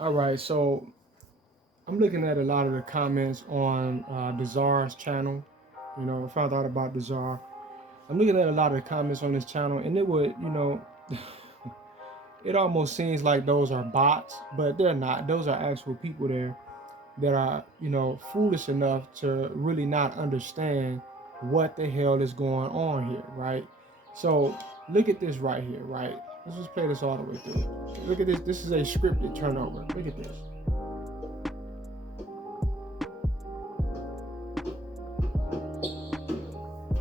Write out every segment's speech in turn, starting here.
All right, so I'm looking at a lot of the comments on Dazar's channel. I found out about Dazar. I'm looking at a lot of the comments on this channel, and it would, it almost seems like those are bots, but they're not. Those are actual people there that are, foolish enough to really not understand what the hell is going on here, right? So look at this right here, right? Let's just play this all the way through. Look at this. This is a scripted turnover. Look at this.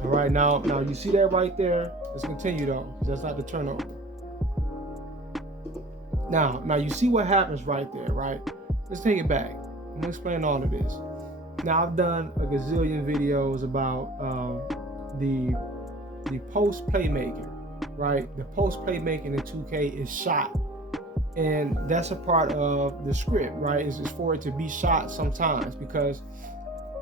All right, now you see that right there. Let's continue though, because that's not the turnover. Now you see what happens right there, right? Let's take it back. I'm gonna explain all of this. Now I've done a gazillion videos about the post playmaking, right? The post playmaking in 2K is shot, and that's a part of the script, right? Is for it to be shot sometimes, because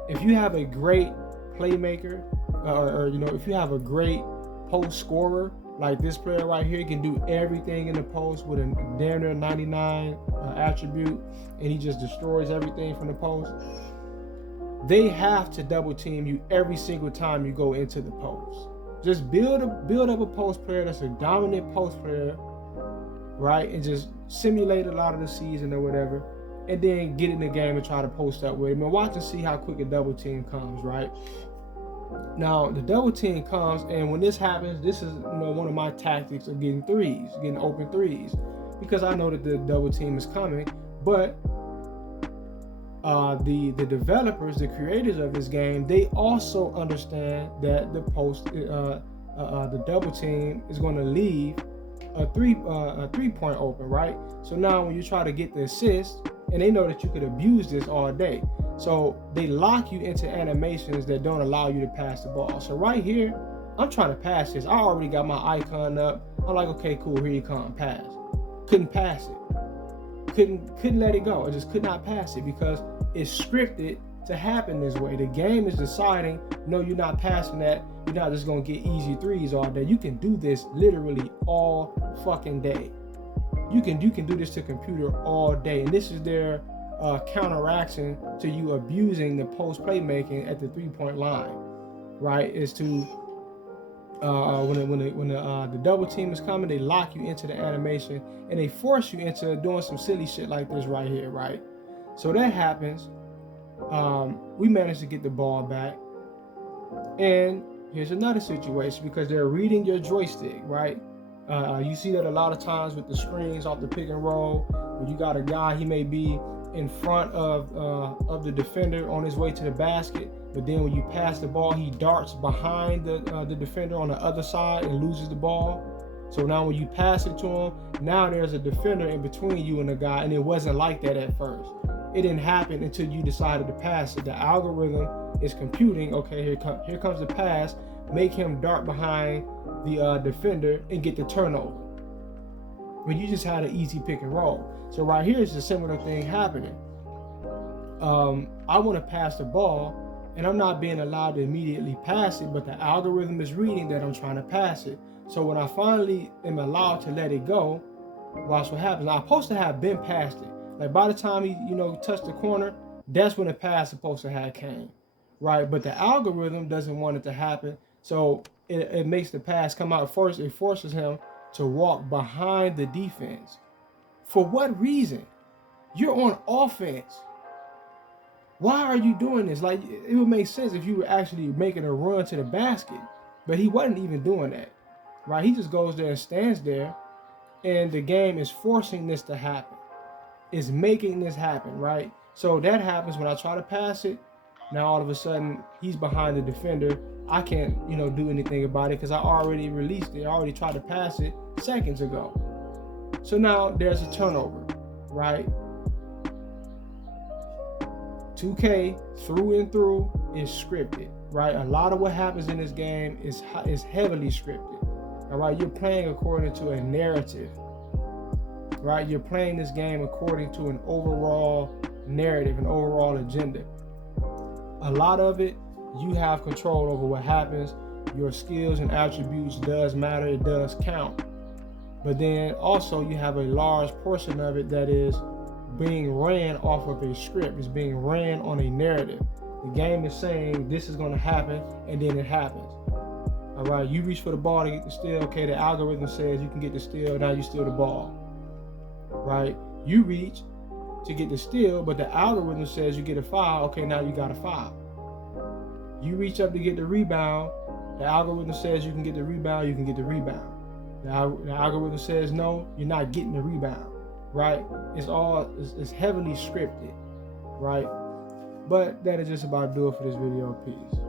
if you have a great playmaker, or if you have a great post scorer like this player right here, can do everything in the post with a damn near 99 attribute, and he just destroys everything from the post. They have to double team you every single time you go into the post. Just build up a post player that's a dominant post player, right? And just simulate a lot of the season or whatever, and then get in the game and try to post up with him. And watch and see how quick a double team comes, right? Now the double team comes, and when this happens, this is one of my tactics of getting threes, getting open threes, because I know that the double team is coming. But the developers, the creators of this game, they also understand that the double team is going to leave a 3-point open, right? So now when you try to get the assist, and they know that you could abuse this all day, so they lock you into animations that don't allow you to pass the ball. So right here, I'm trying to pass this. I already got my icon up. I'm like, okay, cool, here you come, pass. Couldn't pass it. Couldn't let it go. I just could not pass it because it's scripted to happen this way. The game is deciding, no, you're not passing that. You're not just gonna get easy threes all day. You can do this literally all fucking day. You can do this to computer all day, and this is their counteraction to you abusing the post playmaking at the 3-point line, right? Is to when the double team is coming, they lock you into the animation and they force you into doing some silly shit like this right here, right? So that happens. We managed to get the ball back, and here's another situation because they're reading your joystick, right? You see that a lot of times with the screens off the pick and roll, when you got a guy, he may be in front of the defender on his way to the basket, but then when you pass the ball, he darts behind the defender on the other side and loses the ball. So now when you pass it to him, now there's a defender in between you and the guy, and it wasn't like that at first. It didn't happen until you decided to pass it. The algorithm is computing, okay, here comes the pass, make him dart behind the defender and get the turnover. When you just had an easy pick and roll. So right here is a similar thing happening. I want to pass the ball, and I'm not being allowed to immediately pass it, but the algorithm is reading that I'm trying to pass it. So when I finally am allowed to let it go, watch what happens. I'm supposed to have been past it. Like by the time he, touched the corner, that's when the pass supposed to have came, right? But the algorithm doesn't want it to happen, so it makes the pass come out first. It forces him to walk behind the defense. For what reason? You're on offense. Why are you doing this? Like, it would make sense if you were actually making a run to the basket, but he wasn't even doing that, right? He just goes there and stands there, and the game is forcing this to happen. It's making this happen, right? So that happens when I try to pass it. Now all of a sudden he's behind the defender. I can't, do anything about it because I already released it. I already tried to pass it seconds ago. So now there's a turnover, right? 2K through and through is scripted, right? A lot of what happens in this game is heavily scripted. All right, you're playing according to a narrative, right? You're playing this game according to an overall narrative, an overall agenda. A lot of it, you have control over what happens. Your skills and attributes does matter, it does count. But then also you have a large portion of it that is being ran off of a script. It's being ran on a narrative. The game is saying this is going to happen, and then it happens. All right, you reach for the ball to get the steal. Okay, the algorithm says you can get the steal. Now you steal the ball. Right? You reach to get the steal, but the algorithm says you get a foul. Okay, now you got a foul. You reach up to get the rebound. The algorithm says you can get the rebound. You can get the rebound. The algorithm says no, you're not getting the rebound. Right? It's heavily scripted. Right? But that is just about do it for this video. Peace.